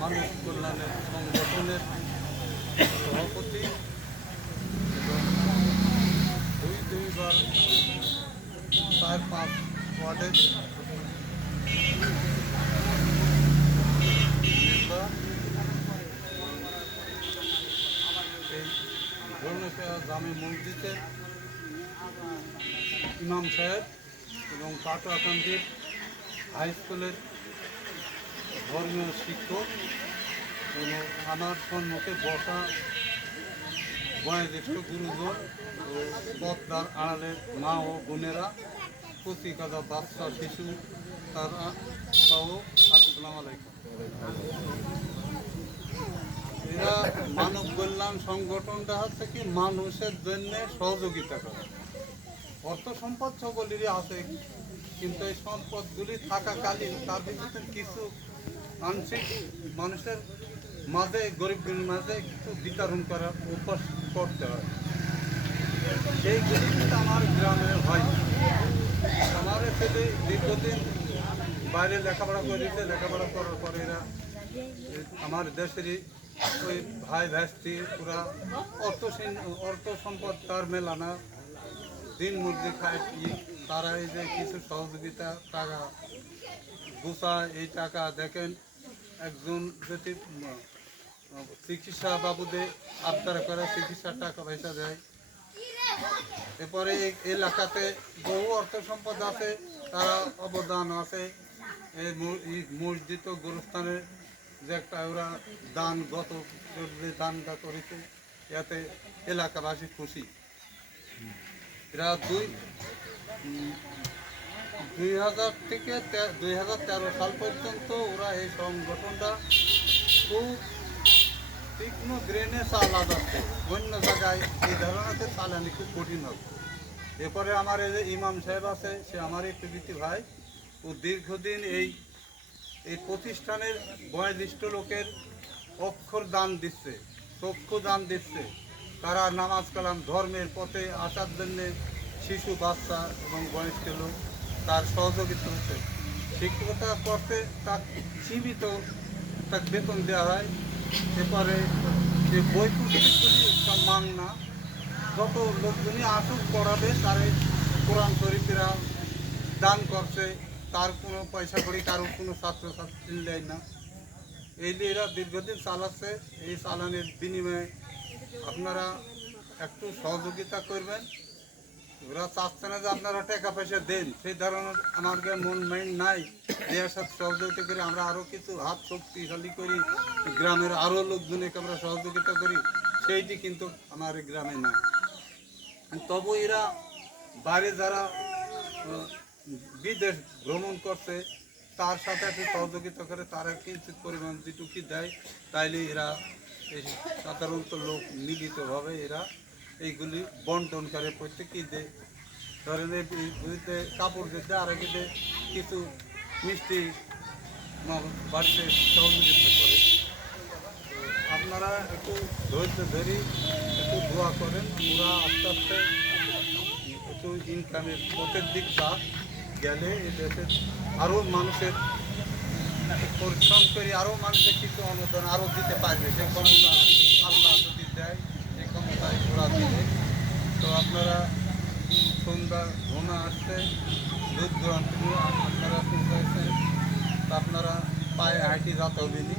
মানুষ কল্যাণের সংগঠনের সভাপতি দুই দুইবার চার পাঁচ ওয়ার্ডের জামে মসজিদের ইমাম সাহেব এবং পাটুয়াকান্দির হাই স্কুলের ধর্মীয় শিক্ষক আমার সম্মুখে বসা বয়োজ্যেষ্ঠ গুরুজন ও পদ্মার আড়ালের মা ও বোনেরা প্রতি কাদা বাচ্চা, শিশু, তারা সহ আসসালামু আলাইকুম। এরা মানব কল্যাণ সংগঠনটা হচ্ছে কি মানুষের জন্য সহযোগিতা করে। অর্থ সম্পদ সকলেরই আছে, কিন্তু এই সম্পদগুলি থাকাকালীন তাদের কিছু আংশিক মানুষের মাঝে গরিব মাঝে কিছু বিতরণ করার অভ্যাস করতে হয়। সেইগুলি কিন্তু আমার গ্রামে হয়। আমার ছেলে দীর্ঘদিন বাইরে লেখাপড়া করেছে। লেখাপড়া করার পরে এরা, আমার দেশেরই ওই ভাই ভাইস্তি পুরা অর্থহীন অর্থ সম্পদ তার মেলানা, দিন মজুরি খায় কি তারা এই যে কিছু সহযোগিতা, টাকা, গুছা, এই টাকা দেখেন একজন যদি চিকিৎসা বাবুদে আবদার করে, চিকিৎসার টাকা পয়সা দেয়। এরপরে এলাকাতে বহু অর্থ সম্পদ আছে, তারা অবদান আছে। এই মসজিদ ও গুরুস্থানের যে একটা ওরা দান গত দানটা করেছে, এতে এলাকাবাসী খুশি। এরা দুই দুই হাজার থেকে দুই হাজার তেরো সাল পর্যন্ত ওরা এই সংগঠনটা খুব তীক্ষ্ণ গ্রেনে চালা যাচ্ছে অন্য জায়গায় এই ধরনের চালানি খুব কঠিন হবে। এরপরে আমার এই যে ইমাম সাহেব আছে, সে আমার একটু বিতি ভাই, ও দীর্ঘদিন এই এই প্রতিষ্ঠানের বয়োজ্যেষ্ঠ লোকের অক্ষর দান দিচ্ছে, চক্ষু দান দিচ্ছে। তারা নামাজ কালাম, ধর্মের পথে আসার জন্যে শিশু, বাচ্চা এবং বয়স্ক লোক তার সহযোগিতা হচ্ছে। শিক্ষকতা করতে তার সীমিত তার বেতন দেওয়া হয়। এরপরে যে বই পুস্তকগুলি সব মান না। যত লোকজনই আসুক, পড়াবে, তারে কোরআন শরীফেরা দান করছে, তার কোনো পয়সা করি কারও কোনো ছাত্রছাত্রী দেয় না। এই যে এরা দীর্ঘদিন চালাচ্ছে, এই চালানের বিনিময়ে আপনারা একটু সহযোগিতা করবেন। ওরা চাচ্ছে না যে আপনারা টাকা পয়সা দেন। সেই ধরনের আমার যে মন মাইন্ড নাই। দেওয়ার সাথে সহযোগিতা করি, আমরা আরও কিছু হাত শক্তিশালী করি। গ্রামের আরও লোকজনকে আমরা সহযোগিতা করি। সেইটি কিন্তু আমার গ্রামে নাই। তবু এরা বাইরে যারা বিদেশ ভ্রমণ করছে, তার সাথে একটু সহযোগিতা করে তারা কিঞ্চিত পরিমাণ যেটুকু দেয়, তাইলে এরা সাধারণত লোক মিলিতভাবে এরা এইগুলি বন্টন করে প্রত্যেকেই দেয় ধরেন এই বুঝতে কাপড় দিতে আর একে কিছু মিষ্টি বাড়িতে সহযোগিতা করে। আপনারা একটু ধৈর্য ধরি একটু দোয়া করেন পুরা আস্তে আস্তে একটু ইনকামের পথের দিক যাক, গেলে এই দেশের আরও মানুষের পরিশ্রম করে আরও মানুষের কিছু অনুদান আরও দিতে পারবে, সে ক্ষমতা আল্লাহ যদি দেয় সেই ক্ষমতায় ওরা দিবে তো আপনারা সন্ধ্যা ঘুমা আসছে দূর থেকে আপনারা শুনতেছেন আপনারা পায়ে হাঁটি রাত হবেনি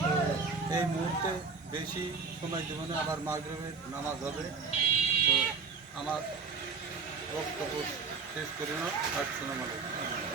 তো এই মুহূর্তে বেশি সময় জীবনে আবার মাগরবের নামাজ হবে। তো আমার বক্তব্য শেষ করে না। আসসালামু আলাইকুম।